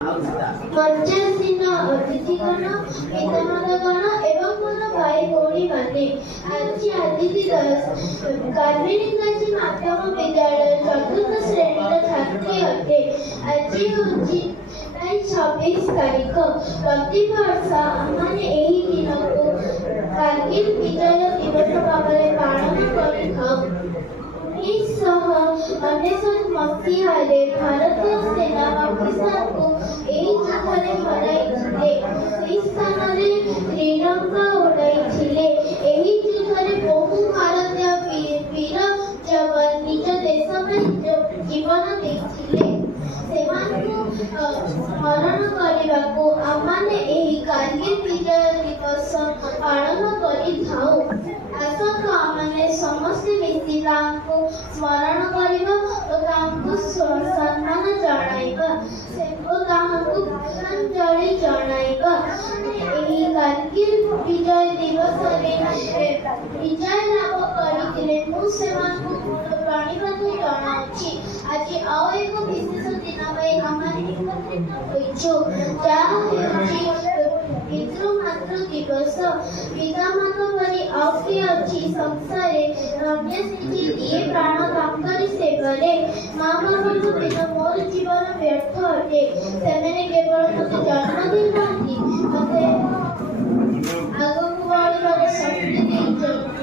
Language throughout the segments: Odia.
ମଞ୍ଚାସୀନ ଅତିଥିଗଣ, ପିତାମାତାଗଣ ଏବଂ ମୋର ଭାଇ ଭଉଣୀମାନେ, ଆଜି ଆଦିତି ଦାସ କାବେରୀ ଇଂରାଜୀ ମାଧ୍ୟମ ବିଦ୍ୟାଳୟ ଚତୁର୍ଥ ଶ୍ରେଣୀର ଛାତ୍ରୀ ଅଟେ। ଆଜି ହେଉଛି 26 ତାରିଖ। ପ୍ରତିବର୍ଷ ଆମମାନେ ଏହି ଦିନକୁ କାର୍ଗିଲ ବିଜୟ ଦିବସ ଭାବରେ ପାଳନ କରିଥାଉ। 1999 ମସିହାରେ ଭାରତୀୟ ସେନା ପାକିସ୍ତାନକୁ ଏହି ଯୁଦ୍ଧରେ ହରାଇଥିଲେ। ସେହି ସ୍ଥାନରେ ତ୍ରିରଙ୍ଗା ଉଡ଼ାଇଥିଲେ। ଏହି ଯୁଦ୍ଧରେ ବହୁ ଭାରତୀୟ ବୀର ଯବାନ ନିଜ ଦେଶ ପାଇଁ ଜୀବନ ଦେଇଥିଲେ। ସେମାନଙ୍କୁ ସ୍ମରଣ କରିବାକୁ ଆମମାନେ ଏହି କାର୍ଗିଲ ବିଜୟ ଦିବସ ପାଳନ କରିଥାଉ। ଆସନ୍ତୁ ଆମମାନେ ସମସ୍ତେ ମିଶି ତାଙ୍କୁ ସ୍ମରଣ କରିବା ଓ ତାଙ୍କୁ ସମ୍ମାନ ଜଣାଇବା ଓ ତାହାଙ୍କୁ ପୁଷ୍ପାଞ୍ଜଳି ଜଣାଇବା। ଏହି କାର୍ଗିଲ ବିଜୟ ଦିବସରେ ବିଜୟ ଲାଭ କରିଥିଲେ ମୁଁ ସେମାନଙ୍କୁ ପ୍ରାଣୀବାଦ ଜଣାଉଛି। ଆଜି ଆଉ ଏକ ବିଶେଷ ଦିନ ପାଇଁ ଆମମାନେ ଏକତ୍ରିତ ହୋଇଛୁ, ଯାହା ହେଉଛି ପିତୃ ମାତୃ ଦିବସ। ପିତାମାତା ପରି ଆଉ କିଏ ଅଛି ସଂସାରରେ? ରଣ୍ୟଶ୍ରୀଜୀ ଦିଏ ପ୍ରାଣ ତାଙ୍କରି ସେବାରେ। ମା ବାବାଙ୍କ ବିନା ମୋର ଜୀବନ ବ୍ୟର୍ଥ ଅଟେ। ସେମାନେ କେବଳ ମୋତେ ଜନ୍ମ ଦେଇନାହାନ୍ତି, ମୋତେ ଆଗକୁ ବଢ଼ିବାର ଶକ୍ତି ଦେଇଛନ୍ତି।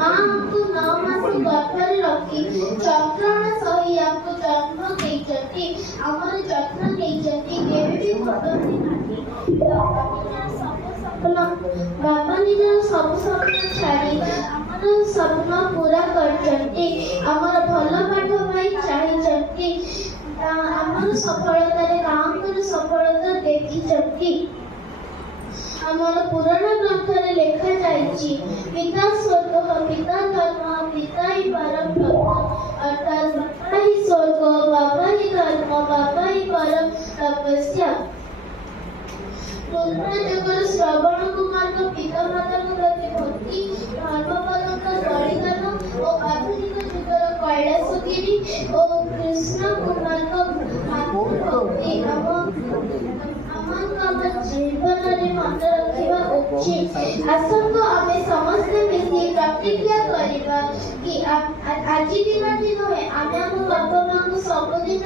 ମାଙ୍କୁ 9 ମାସ ଗର୍ଭରେ ରଖି ଯନ୍ତ୍ରଣା ସହି ଆମକୁ ଜନ୍ମ ଦେଇଛନ୍ତି, ଆମର ଯତ୍ନ ନେଇଛନ୍ତି, କେବେ ବି ଭୁଲନ୍ତି ନାହିଁ। ବାବା ନିଜର ସବୁ ସ୍ୱପ୍ନ ଛାଡ଼ି ଆମର ସ୍ୱପ୍ନ ପୁରା କରିଛନ୍ତି। ଆମର ଭଲ ପାଠ ପାଇଁ ଚାହିଁଛନ୍ତି। ଆମର ସଫଳତାରେ ତାଙ୍କର ସଫଳତା ଦେଖିଛନ୍ତି। ଆମର ପୁରାଣ ଗ୍ରନ୍ଥରେ ଲେଖାଯାଇଛି, ପିତା ସ୍ୱର୍ଗ, ପିତା ଧର୍ମ, ପିତା ହିଁ ପରମ ବ୍ରହ୍ମ। ଅର୍ଥାତ୍ ବାପା ହିଁ ସ୍ୱର୍ଗ, ବାପା ହିଁ ଧର୍ମ, ବାପା ହିଁ ପରମ ତପସ୍ୟା। ପୁରୁଣା ଯୁଗର ଶ୍ରବଣ କୁମାରଙ୍କ ପିତାମାତାଙ୍କ ପ୍ରତି ଭକ୍ତି, ଧର୍ମପଦଙ୍କ ବଳିଦାନ ଓ ଆଧୁନିକ ଯୁଗର କୈଳାସଗିରି ଓ କୃଷ୍ଣ କୁମାରଙ୍କ ଭକ୍ତି ଆମକୁ ଆମ ଜୀବନରେ ମନେ ରଖିବା ଉଚିତ। ଆସନ୍ତୁ ଆମେ ସମସ୍ତେ ମିଶି ପ୍ରତିଜ୍ଞା କରିବା କି ଆଜି ଦିନଟି ନୁହେଁ, ଆମେ ଆମ ବାପା ମାଙ୍କୁ ସବୁଦିନ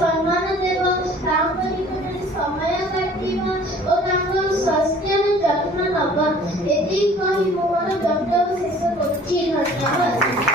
ସମ୍ମାନ ଦେବା, ତାଙ୍କ ନିକଟରେ ସମୟ କାଟିବା ଓ ତାଙ୍କର ସ୍ୱାସ୍ଥ୍ୟର ଯତ୍ନ ନେବା। ଏତିକି କହି ମୁଁ ମୋର ବକ୍ତବ୍ୟ ଶେଷ କରୁଛି। ଧନ୍ୟବାଦ।